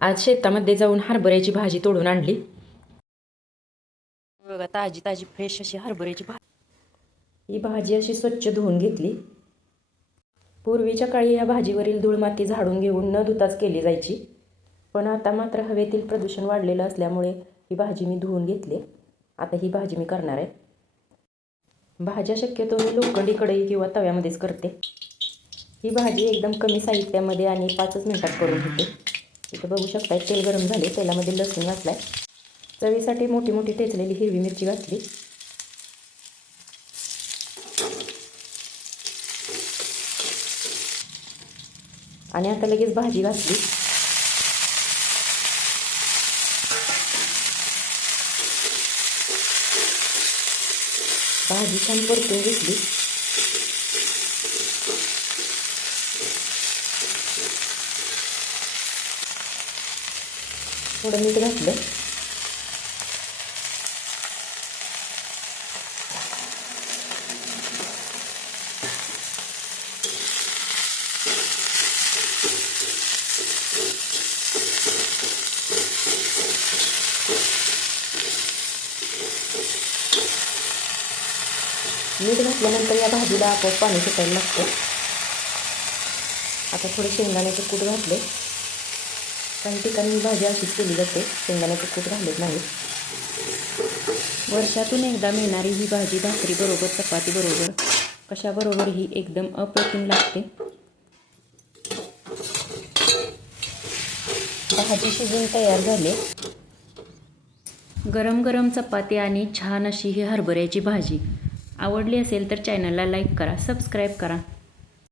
आज शेतामध्ये जाऊन हरभऱ्याची भाजी तोडून आणली बघा, ताजी ताजी फ्रेश अशी हरभऱ्याची भाजी। ही भाजी अशी स्वच्छ धुवून घेतली। पूर्वीच्या काळी या भाजीवरील धूळ माती झाडून घेऊन न धुताच केली जायची, पण आता मात्र हवेतील प्रदूषण वाढलेलं असल्यामुळे ही भाजी मी धुवून घेतली। आता ही भाजी मी करणार आहे। भाज्या शक्यतो मी लोखंडी कढई किंवा तव्यामध्येच करते। ही भाजी एकदम कमी साहित्यामध्ये आणि 5 मिनिटात करून होते। इथं बघू शकता, तेल गरम झाले, तेलामध्ये लसूण घातलाय, चवीसाठी मोठी मोठी ठेचलेली हिरवी मिरची घातली, आणि आता लगेच भाजी घातली। भाजी छान परतून घेतली। थोडं मीठ घातलं, मीठ घातल्यानंतर या भाजीला आपोआप पाणी सुटायला लागतं। आता थोडे शेंगदाण्याचे कूट घातले। काही ठिकाणी ही भाजी अशीच केली जाते, शेंगदाण्याचे कूट घालत नाही। वर्षातून एकदा मिळणारी ही भाजी भाकरीबरोबर, चपातीबरोबर, कशाबरोबरही एकदम अप्रतिम लागते। भाजी शिजून तयार झाली। गरम गरम चपाती आणि छान अशी ही हरभऱ्याची भाजी। आवडली असेल तर चॅनलला लाईक करा, सबस्क्राईब करा।